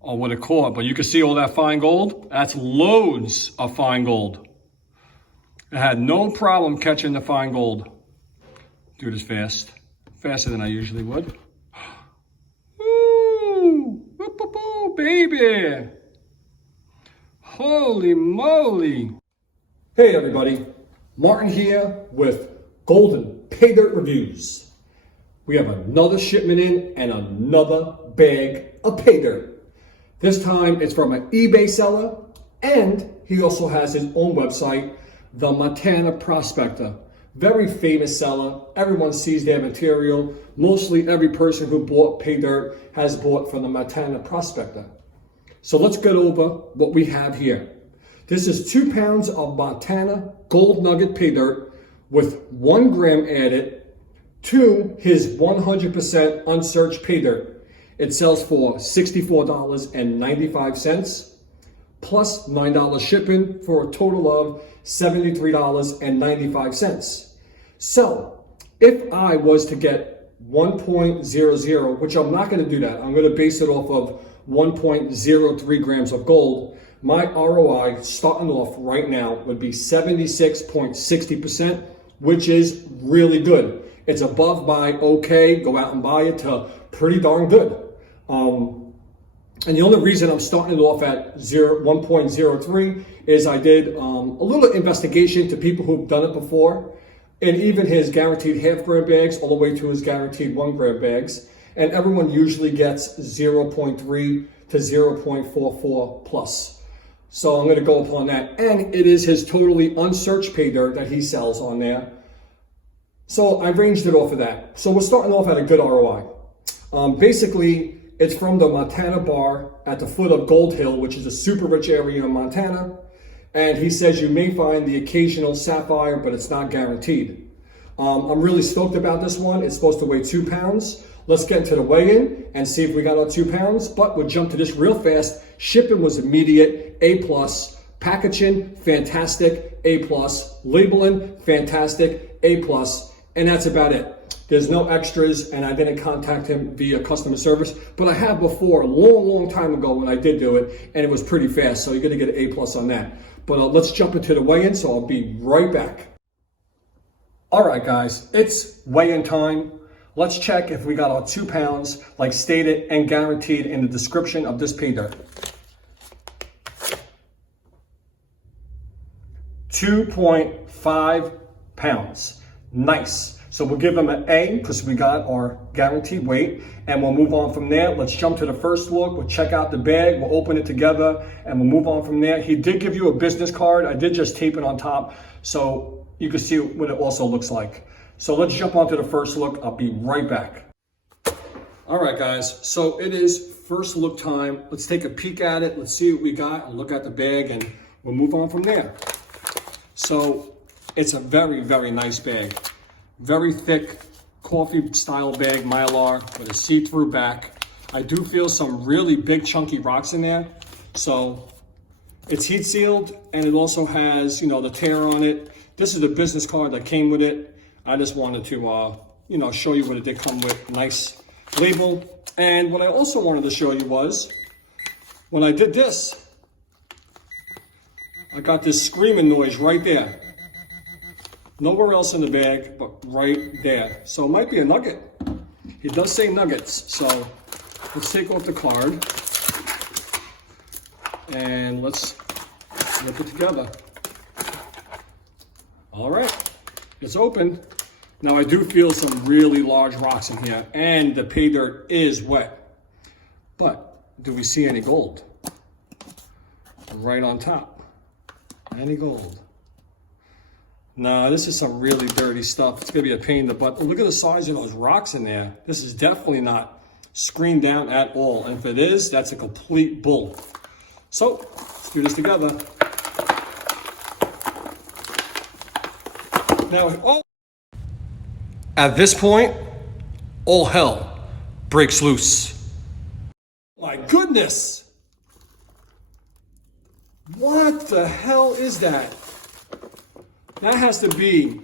or what it caught, but you can see all that fine gold. That's loads of fine gold. I had no problem catching the fine gold. Do this fast, faster than I usually would. Ooh, baby. Holy moly. Hey everybody, Martin here with Golden Paydirt Reviews. We have another shipment in and another bag of pay dirt. This time it's from an eBay seller, and he also has his own website, the Montana Prospector. Very famous seller. Everyone sees their material. Mostly every person who bought pay dirt has bought from the Montana Prospector. So let's get over what we have here. This is 2 pounds of Montana gold nugget pay dirt with 1 gram added to his 100% unsearched pay dirt. It sells for $64.95 plus $9 shipping for a total of $73.95. So if I was to get 1.00, which I'm not going to do that, I'm going to base it off of 1.03 grams of gold, my ROI starting off right now would be 76.60%, which is really good. It's above my okay, go out and buy it, to pretty darn good. And the only reason I'm starting it off at 1.03 is I did a little investigation to people who've done it before, and even his guaranteed half-gram bags all the way to his guaranteed 1 gram bags. And everyone usually gets 0.3 to 0.44 plus. So I'm going to go upon that. And it is his totally unsearched pay dirt that he sells on there. So I ranged it off of that. So we're starting off at a good ROI. Basically, it's from the Montana bar at the foot of Gold Hill, which is a super rich area in Montana. And he says you may find the occasional sapphire, but it's not guaranteed. I'm really stoked about this one. It's supposed to weigh 2 pounds. Let's get into the weigh-in and see if we got our 2 pounds, but we'll jump to this real fast. Shipping was immediate, A+. Packaging, fantastic, A+. Labeling, fantastic, A+. And that's about it. There's no extras, and I didn't contact him via customer service, but I have before, a long time ago when I did do it, and it was pretty fast, so you're gonna get an A+ on that. But let's jump into the weigh-in, so I'll be right back. All right, guys, it's weigh-in time. Let's check if we got our 2 pounds, like stated and guaranteed in the description of this pay dirt. 2.5 pounds. Nice. So we'll give them an A because we got our guaranteed weight, and we'll move on from there. Let's jump to the first look. We'll check out the bag. We'll open it together, and we'll move on from there. He did give you a business card. I did just tape it on top, so you can see what it also looks like. So let's jump onto the first look. I'll be right back. All right, guys. So it is first look time. Let's take a peek at it. Let's see what we got and look at the bag, and we'll move on from there. So it's a very, very nice bag. Very thick coffee style bag, Mylar, with a see-through back. I do feel some really big chunky rocks in there. So it's heat sealed, and it also has, the tear on it. This is the business card that came with it. I just wanted to, show you what it did come with. Nice label. And what I also wanted to show you was, when I did this, I got this screaming noise right there. Nowhere else in the bag, but right there. So it might be a nugget. He does say nuggets. So let's take off the card and let's rip it together. All right, it's open. Now I do feel some really large rocks in here, and the pay dirt is wet. But do we see any gold? Right on top. Any gold? No, this is some really dirty stuff. It's gonna be a pain in the butt. Look at the size of those rocks in there. This is definitely not screened down at all. And if it is, that's a complete bull. So let's do this together. Now, at this point, all hell breaks loose. My goodness. What the hell is that? That has to be,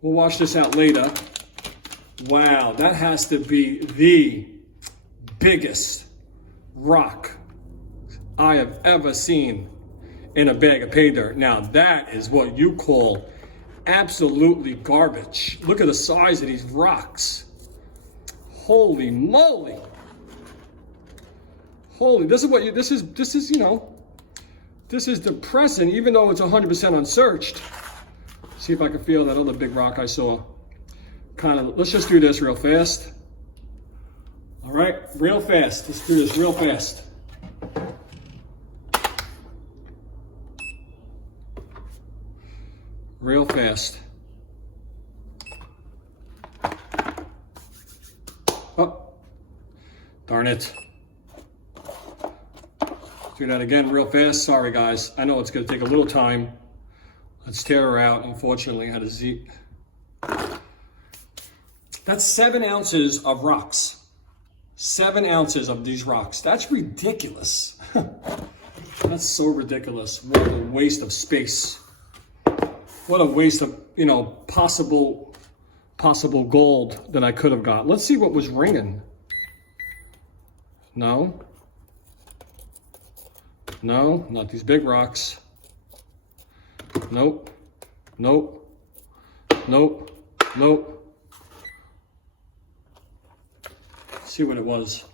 we'll wash this out later. Wow, that has to be the biggest rock I have ever seen in a bag of pay dirt. Now that is what you call absolutely garbage. Look at the size of these rocks. Holy moly. Holy, this is, you know, this is depressing, even though it's 100% unsearched. See if I can feel that other big rock I saw. Kind of, let's just do this real fast. All right, real fast. Let's do this real fast. Real fast. Oh, darn it. Do that again real fast. Sorry guys, I know it's gonna take a little time. Let's tear her out. Unfortunately, I had a Z. That's 7 ounces of rocks. 7 ounces of these rocks. That's ridiculous. That's so ridiculous. What a waste of space. What a waste of, you know, possible gold that I could have got. Let's see what was ringing. No. No, not these big rocks. Nope. Nope. Nope. Nope. Let's see what it was.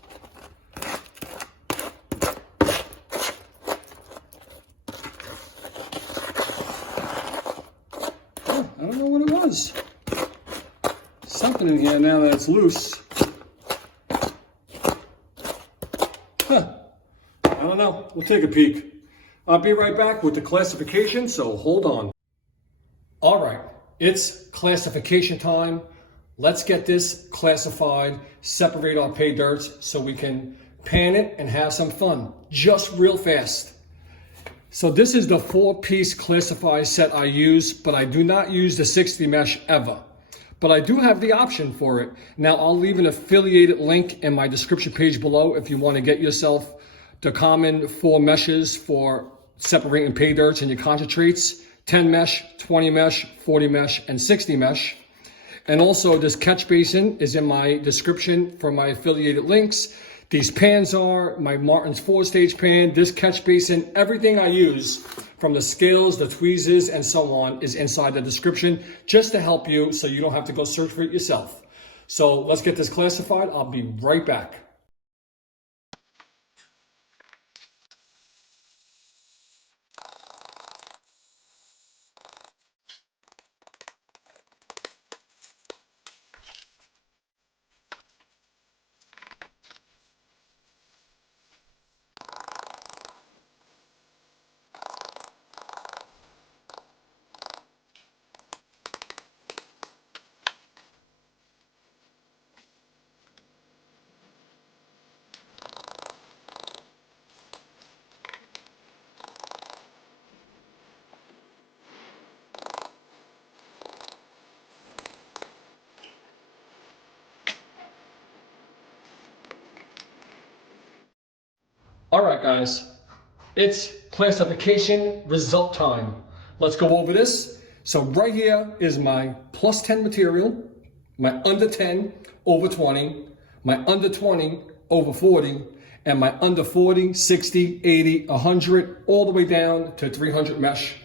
Oh, I don't know what it was. Something in here now that it's loose. Huh. I don't know. We'll take a peek. I'll be right back with the classification, so hold on. All right, it's classification time. Let's get this classified, separate our pay dirts so we can pan it and have some fun, just real fast. So this is the 4-piece classify set I use, but I do not use the 60 mesh ever. But I do have the option for it. Now I'll leave an affiliated link in my description page below if you want to get yourself the common 4 meshes for separating pay dirts and your concentrates: 10 mesh, 20 mesh, 40 mesh, and 60 mesh. And also this catch basin is in my description for my affiliated links. These pans are my Martin's 4-stage pan, this catch basin, everything I use from the scales, the tweezers, and so on is inside the description just to help you so you don't have to go search for it yourself. So let's get this classified. I'll be right back. All right, guys, it's classification result time. Let's go over this. So right here is my plus 10 material, my under 10 over 20, my under 20 over 40, and my under 40, 60, 80, 100, all the way down to 300 mesh.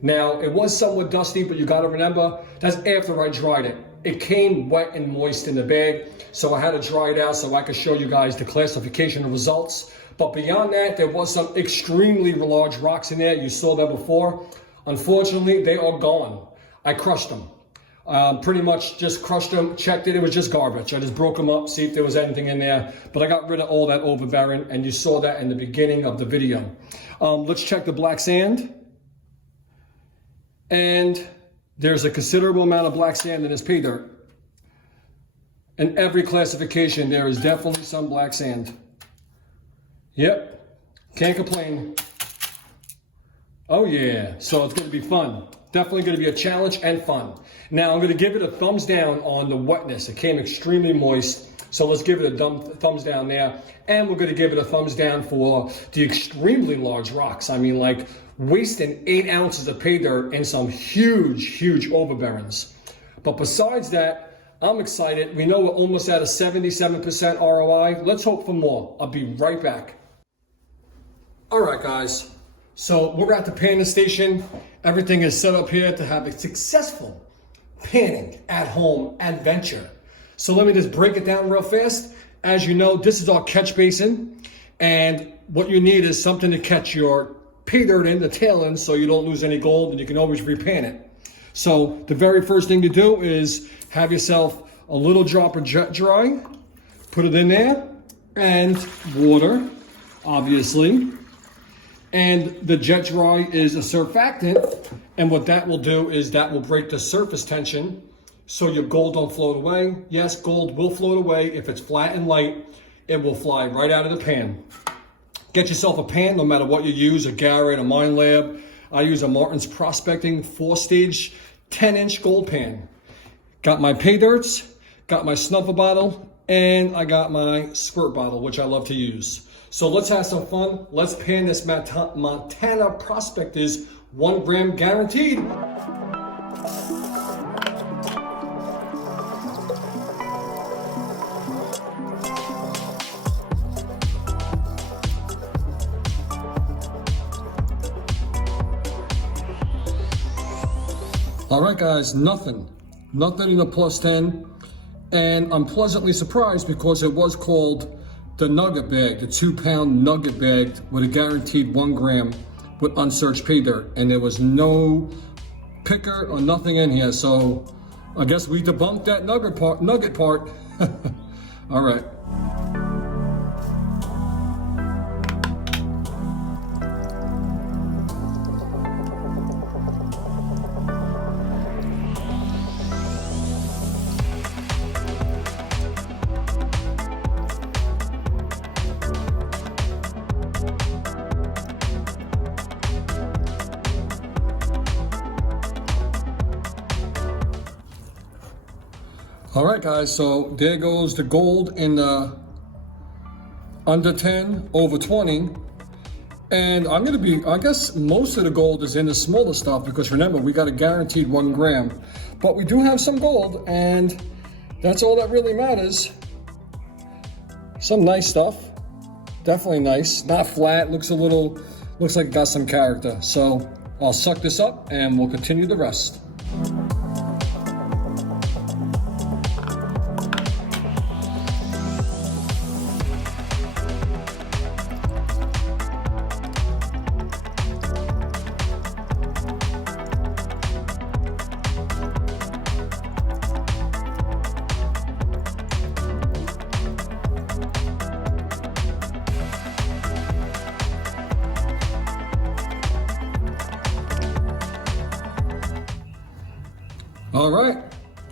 Now, it was somewhat dusty, but you gotta remember, that's after I dried it. It came wet and moist in the bag, so I had to dry it out so I could show you guys the classification of results. But beyond that, there was some extremely large rocks in there. You saw that before. Unfortunately, they are gone. I crushed them. Pretty much just crushed them, checked it. It was just garbage. I just broke them up, see if there was anything in there. But I got rid of all that overbearing, and you saw that in the beginning of the video. Let's check the black sand. And there's a considerable amount of black sand in this pay dirt. In every classification, there is definitely some black sand. Yep, can't complain. Oh yeah, so it's gonna be fun. Definitely gonna be a challenge and fun. Now I'm gonna give it a thumbs down on the wetness. It came extremely moist, so let's give it a thumbs down there. And we're gonna give it a thumbs down for the extremely large rocks. I mean, like wasting 8 ounces of pay dirt in some huge, huge overbearings. But besides that, I'm excited. We know we're almost at a 77% ROI. Let's hope for more. I'll be right back. All right, guys. So we're at the panning station. Everything is set up here to have a successful panning at home adventure. So let me just break it down real fast. As you know, this is our catch basin. And what you need is something to catch your pay dirt in, the tail end, so you don't lose any gold and you can always repan it. So the very first thing to do is have yourself a little drop of jet dry, put it in there, and water, obviously. And the jet dry is a surfactant, and what that will do is that will break the surface tension so your gold don't float away. Yes, gold will float away. If it's flat and light, it will fly right out of the pan. Get yourself a pan, no matter what you use, a Garrett, a Mine Lab. I use a Montana Prospecting 4-stage 10-inch gold pan. Got my pay dirts, got my snuffer bottle, and I got my squirt bottle, which I love to use. So let's have some fun. Let's pan this Montana Prospector's 1 gram guaranteed. All right, guys, nothing in the plus 10. And I'm pleasantly surprised because it was called the nugget bag, the 2-pound nugget bag with a guaranteed 1 gram with unsearched pay dirt. And there was no picker or nothing in here. So I guess we debunked that nugget part. All right. All right, guys, so there goes the gold in the under 10, over 20. And I guess most of the gold is in the smaller stuff because remember, we got a guaranteed 1 gram. But we do have some gold, and that's all that really matters. Some nice stuff, definitely nice. Not flat, looks like it got some character. So I'll suck this up and we'll continue the rest.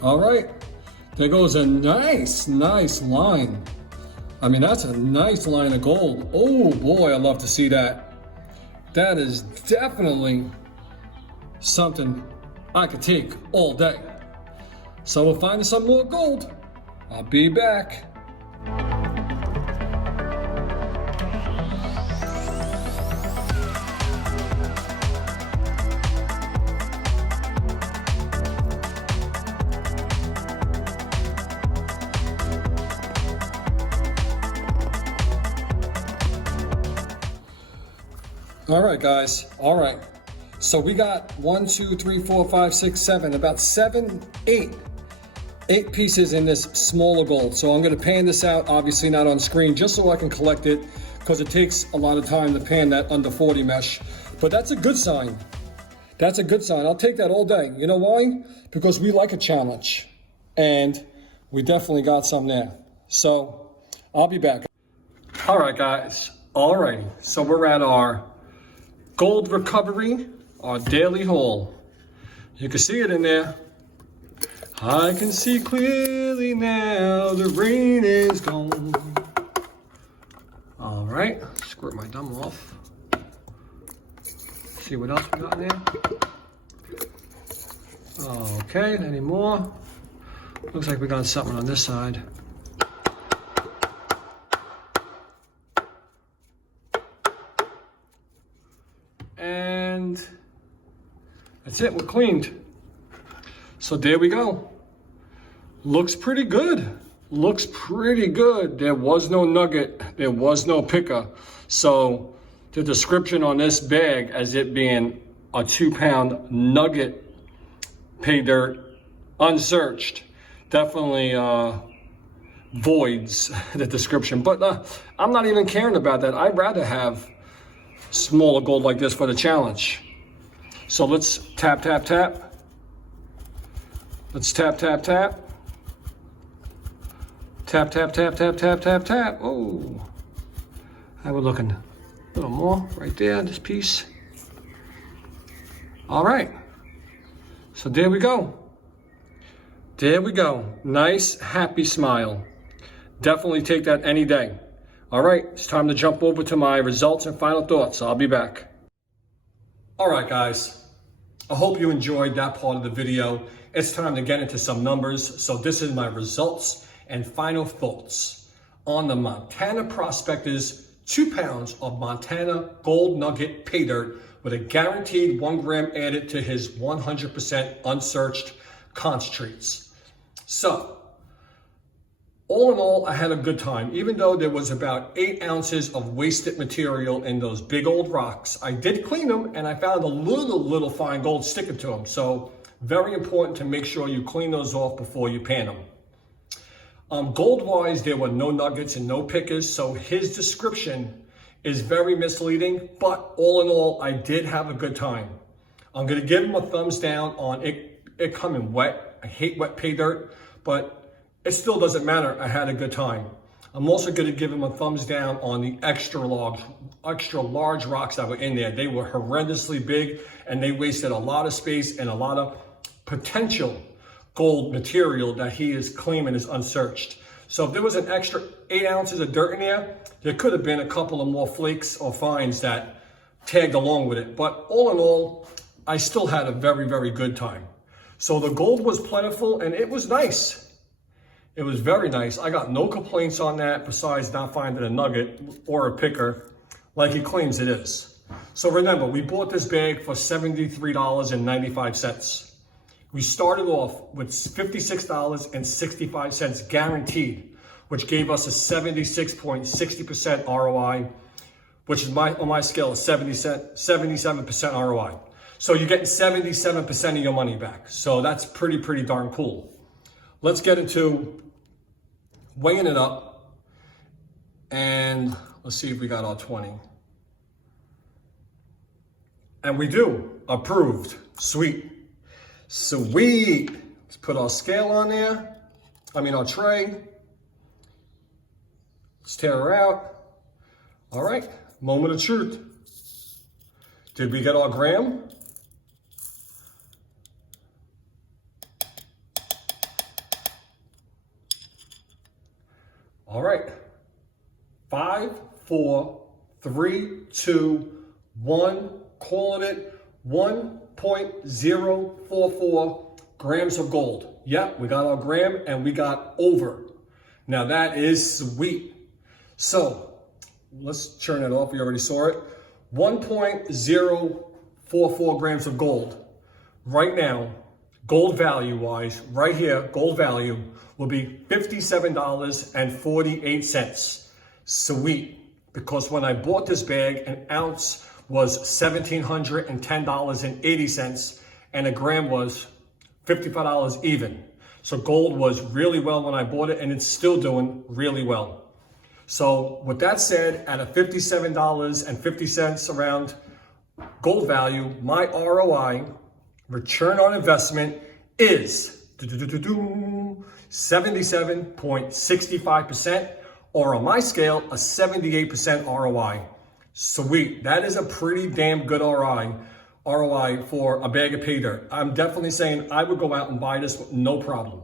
All right. There goes a nice line. I mean, that's a nice line of gold. Oh boy, I love to see that. That is definitely something I could take all day. So we'll find some more gold. I'll be back. All right, guys. All right. So we got 1, 2, 3, 4, 5, 6, 7, about 8 pieces in this smaller gold. So I'm going to pan this out, obviously not on screen, just so I can collect it because it takes a lot of time to pan that under 40 mesh. But that's a good sign. That's a good sign. I'll take that all day. You know why? Because we like a challenge. And we definitely got some there. So I'll be back. All right, guys. All right. So we're at our gold recovery, our daily haul. You can see it in there. I can see clearly now, the rain is gone. All right, squirt my thumb off. See what else we got in there. Okay, any more? Looks like we got something on this side. And that's it, we're cleaned. So there we go. Looks pretty good. Looks pretty good. There was no nugget. There was no picker. So the description on this bag as it being a 2-pound nugget pay dirt unsearched definitely voids the description. But I'm not even caring about that. I'd rather have smaller gold like this for the challenge. So let's tap, tap, tap. Let's tap, tap, tap. Tap, tap, tap, tap, tap, tap, tap. Oh, how we're looking. A little more right there, this piece. All right. So there we go. There we go. Nice, happy smile. Definitely take that any day. All right, it's time to jump over to my results and final thoughts. I'll be back. All right, guys. I hope you enjoyed that part of the video. It's time to get into some numbers. So this is my results and final thoughts on the Montana Prospector's 2 pounds of Montana Gold Nugget Pay Dirt with a guaranteed 1 gram added to his 100% unsearched concentrates. So, all in all, I had a good time. Even though there was about 8 ounces of wasted material in those big old rocks, I did clean them and I found a little fine gold sticking to them. So, very important to make sure you clean those off before you pan them. Gold-wise, there were no nuggets and no pickers, so his description is very misleading, but all in all, I did have a good time. I'm gonna give him a thumbs down on it coming wet. I hate wet pay dirt, but it still doesn't matter. I had a good time. I'm also gonna give him a thumbs down on the extra large rocks that were in there. They were horrendously big and they wasted a lot of space and a lot of potential gold material that he is claiming is unsearched. So if there was an extra 8 ounces of dirt in there could have been a couple of more flakes or fines that tagged along with it. But all in all, I still had a very good time. So the gold was plentiful and it was nice. It was very nice. I got no complaints on that besides not finding a nugget or a picker like he claims it is. So remember, we bought this bag for $73.95. We started off with $56.65 guaranteed, which gave us a 76.60% ROI, which is on my scale of 77% ROI. So you're getting 77% of your money back. So that's pretty darn cool. Let's get into weighing it up and let's see if we got our 20. And we do. Approved. Sweet. Sweet. Let's put our scale on there. Our tray. Let's tear her out. All right. Moment of truth. Did we get our gram? All right. 5, 4, 3, 2, 1. Calling it 1.044 grams of gold. Yep, we got our gram and we got over. Now that is sweet. So let's turn it off. We already saw it. 1.044 grams of gold. Right now, gold value wise, right here, gold value will be $57.48. Sweet. Because when I bought this bag, an ounce was $1,710.80 and a gram was $55 even. So gold was really well when I bought it and it's still doing really well. So with that said, at a $57.50 around gold value, my ROI, return on investment, is 77.65%, or on my scale, a 78% ROI. Sweet. That is a pretty damn good ROI for a bag of pay dirt. I'm definitely saying I would go out and buy this with no problem.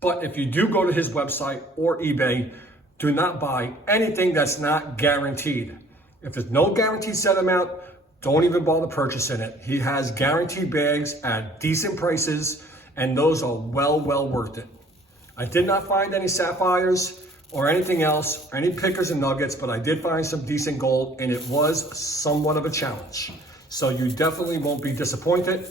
But if you do go to his website or eBay, do not buy anything that's not guaranteed. If there's no guaranteed set amount, don't even bother purchasing it. He has guaranteed bags at decent prices, and those are well worth it. I did not find any sapphires or anything else, or any pickers and nuggets, but I did find some decent gold, and it was somewhat of a challenge. So you definitely won't be disappointed.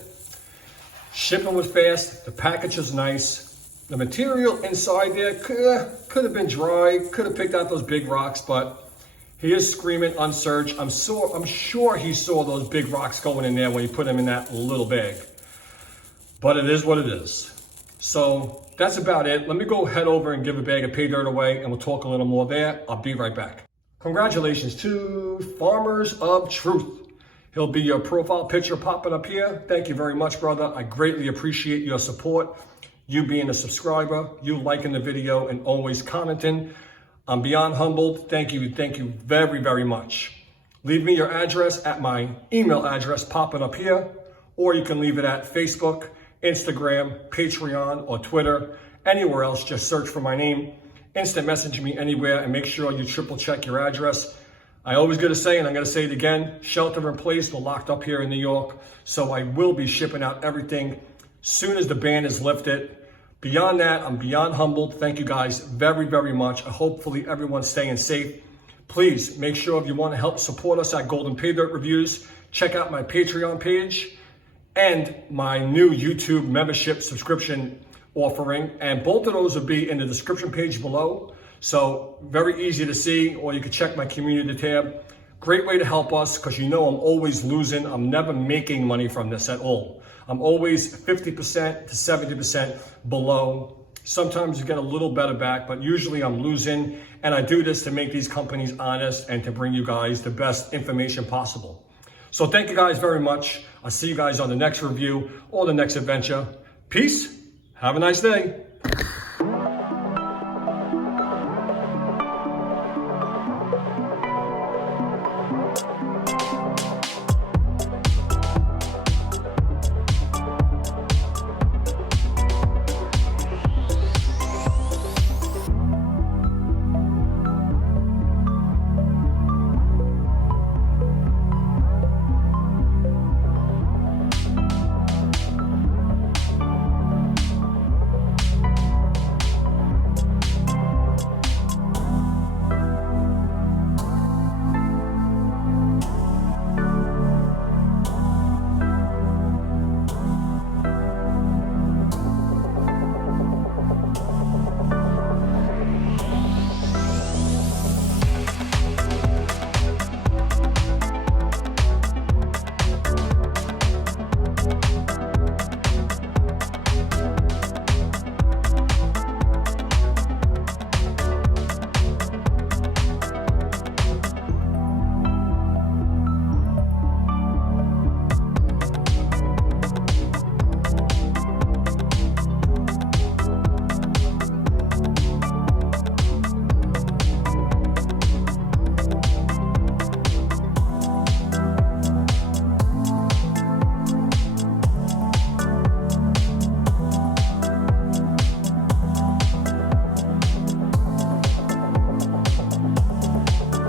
Shipping was fast, the package was nice. The material inside there could have been dry, could have picked out those big rocks, but he is screaming unsearched. I'm sure he saw those big rocks going in there when he put them in that little bag. But it is what it is. So that's about it. Let me go head over and give a bag of pay dirt away, and we'll talk a little more there. I'll be right back. Congratulations to Farmers of Truth. He'll be your profile picture popping up here. Thank you very much, brother. I greatly appreciate your support. You being a subscriber, you liking the video, and always commenting. I'm beyond humbled. Thank you very, very much. Leave me your address at my email address popping up here, or you can leave it at Facebook, Instagram, Patreon, or Twitter. Anywhere else, just search for my name. Instant message me anywhere, and make sure you triple check your address. I always got to say, and I'm going to say it again, shelter in place. We're locked up here in New York, so I will be shipping out everything soon as the ban is lifted. Beyond that, I'm beyond humbled. Thank you guys very, very much. Hopefully everyone's staying safe. Please make sure if you want to help support us at Golden Pay Dirt Reviews, check out my Patreon page and my new YouTube membership subscription offering. And both of those will be in the description page below. So very easy to see, or you can check my community tab. Great way to help us, because you know I'm always losing. I'm never making money from this at all. I'm always 50% to 70% below. Sometimes you get a little better back, but usually I'm losing. And I do this to make these companies honest and to bring you guys the best information possible. So thank you guys very much. I'll see you guys on the next review or the next adventure. Peace. Have a nice day.